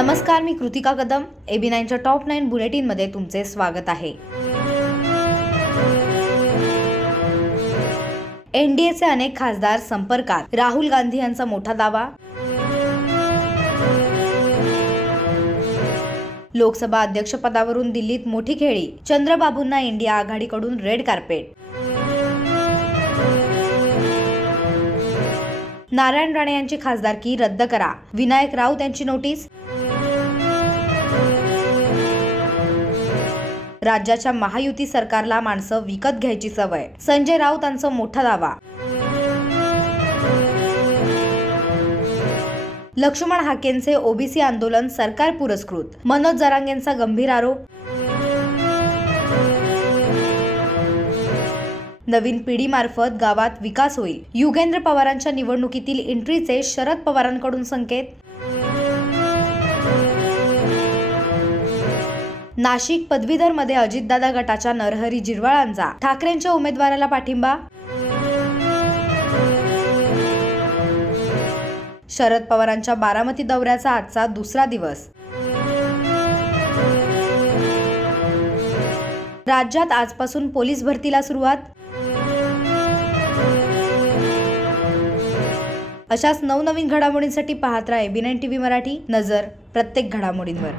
नमस्कार, मी Kritika Kadam. AB9च्या top 9 bulletin मध्ये तुमचे स्वागत आहे. NDAचे अनेक खासदार संपर्कात, राहुल गांधी यांचा मोठा दावा. लोकसभा अध्यक्षपदावरून दिल्लीत मोठी खेळी, चंद्रबाबूंना इंडिया आघाडीकडून रेड कार्पेट. नारायण राणे यांची खासदारकी रद्द करा, विनायक राऊत यांची नोटीस. राज्याच्या महायुती सरकारला माणसं विकत घ्यायची सवय, संजय राऊतांचा मोठा दावा. लक्ष्मण हाकेंचे ओबीसी आंदोलन सरकार पुरस्कृत, मनोज जरांगेंचा गंभीर आरोप. नवीन पिढीमार्फत गावात विकास होईल, युगेंद्र पवारांच्या निवडणुकीतील एंट्रीचे शरद पवारांकडून संकेत. नाशिक पदवीधर मध्ये अजितदादा गटाच्या नरहरी जिरवाळांचा ठाकरेंच्या उमेदवाराला पाठिंबा. शरद पवारांच्या बारामती दौऱ्याचा आजचा दुसरा दिवस. राज्यात आजपासून पोलीस भरतीला सुरुवात. अशाच नवनवीन घडामोडींसाठी पाहत राहा AB9 TV मराठी. नजर प्रत्येक घडामोडींवर.